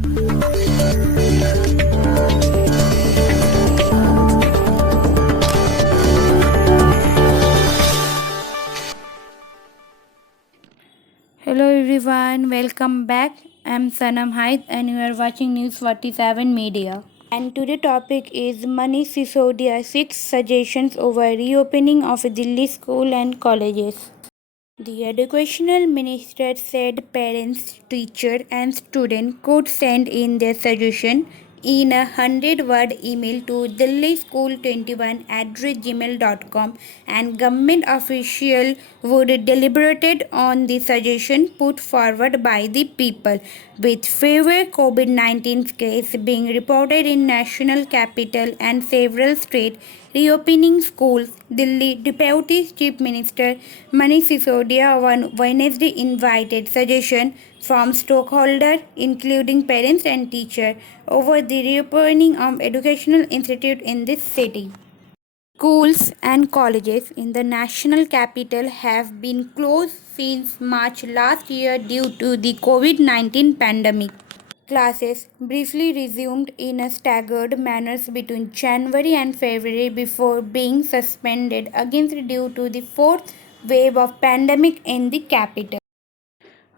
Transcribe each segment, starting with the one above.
Hello everyone, welcome back. I'm Sanam Haid and you are watching News 47 Media. And today topic is Manish Sisodia 6 suggestions over reopening of Delhi school and colleges. The educational minister said parents, teacher and student could send in their suggestion in a 100-word email to delhischool21@gmail.com and government official would deliberate on the suggestion put forward by the people. With fewer COVID-19 cases being reported in national capital and several states reopening schools, Delhi Deputy Chief Minister Manish Sisodia on Wednesday invited suggestions from stakeholders, including parents and teachers, over the reopening of educational institutes in this city. Schools and colleges in the national capital have been closed since March last year due to the COVID-19 pandemic. Classes briefly resumed in a staggered manner between January and February before being suspended again due to the fourth wave of pandemic in the capital.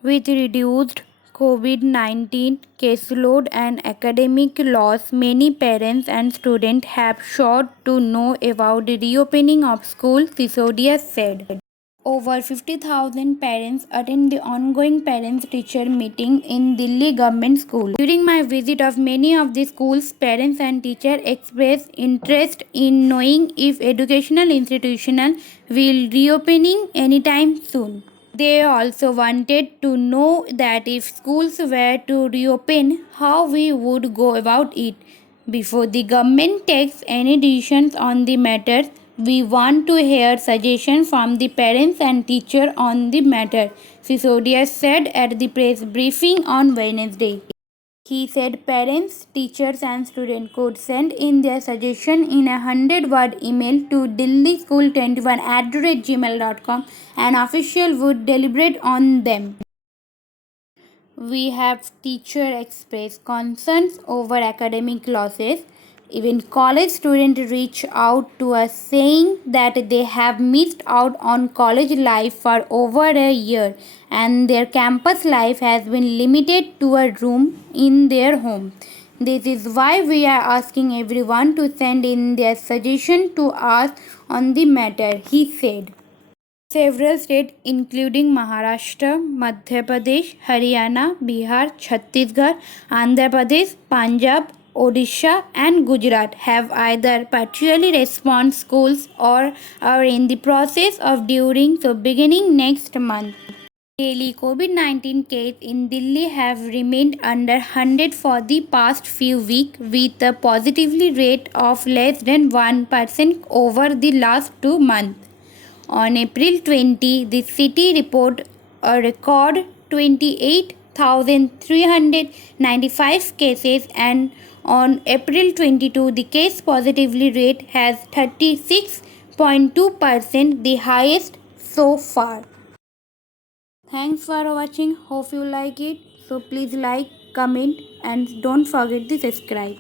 With reduced COVID-19 caseload and academic loss, many parents and students have sought to know about the reopening of schools, Sisodia said. Over 50,000 parents attend the ongoing parents-teacher meeting in Delhi government school. During my visit of many of the schools, parents and teachers expressed interest in knowing if educational institutions will reopening anytime soon. They also wanted to know that if schools were to reopen, how we would go about it. Before the government takes any decisions on the matter, we want to hear suggestions from the parents and teachers on the matter, Sisodia said at the press briefing on Wednesday. He said parents, teachers and students could send in their suggestion in a 100-word email to delhischool21@gmail.com and official would deliberate on them. We have teachers express concerns over academic losses. Even college students reach out to us saying that they have missed out on college life for over a year and their campus life has been limited to a room in their home. This is why we are asking everyone to send in their suggestion to us on the matter, he said. Several states including Maharashtra, Madhya Pradesh, Haryana, Bihar, Chhattisgarh, Andhra Pradesh, Punjab, Odisha and Gujarat have either partially responded schools or are in the process of doing so beginning next month. Daily COVID-19 cases in Delhi have remained under 100 for the past few weeks with a positivity rate of less than 1% over the last 2 months. On April 20, the city reported a record 28,395 cases and on April 22, the case positivity rate has 36.2%, the highest so far. Thanks for watching. Hope you like it. So please like, comment and don't forget to subscribe.